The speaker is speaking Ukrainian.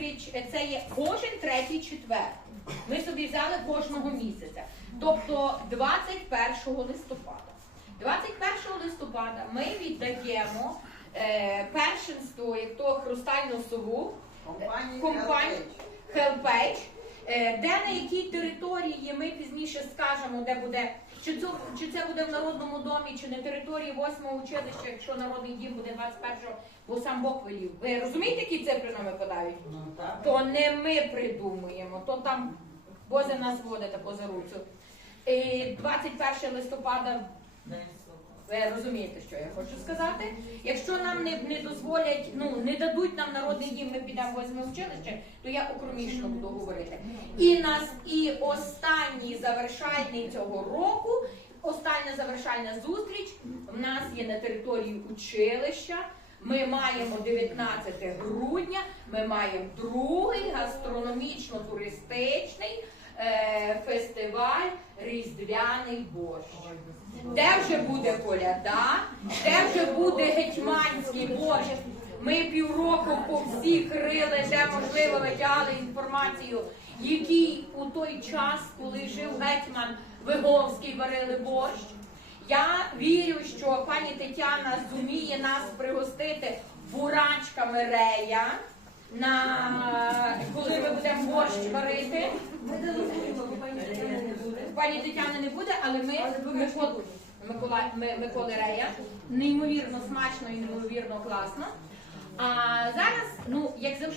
зустріч е, це є кожен третій четвер. Ми собі взяли кожного місяця. Тобто 21 листопада. 21 листопада ми віддаємо е, першинство як то хрустальну сову Компанії компанії Hellpage, е, де на якій території ми пізніше скажемо, де буде, чи це, чи це буде в Народному домі, чи на території 8 училища, якщо Народний дім буде 21-го, бо сам Бог велів. Ви розумієте, які цифри нам випадають? Ну, так. То не ми придумуємо, то там Боже нас водить по за руцю. 21 листопада ви розумієте, що я хочу сказати. Якщо нам не, не дозволять, ну не дадуть нам народний дім, ми підемо восьме училище, то я окромішно буду говорити. І нас, і останній завершальний цього року, остання завершальна зустріч в нас є на території училища. Ми маємо 19 грудня, ми маємо другий гастрономічно-туристичний фестиваль Різдвяний борщ. Де вже буде коляда, де вже буде гетьманський борщ. Ми півроку по всіх крили, де можливо витягли інформацію, який у той час, коли жив гетьман Виговський, варили борщ. Я вірю, що пані Тетяна зуміє нас пригостити бурачками рея. На коли ми будемо борщ варити, пані Тетяни не буде, але ми Микола, Микола, ми, Миколи Рея неймовірно смачно і неймовірно класно. А зараз, ну як завжди.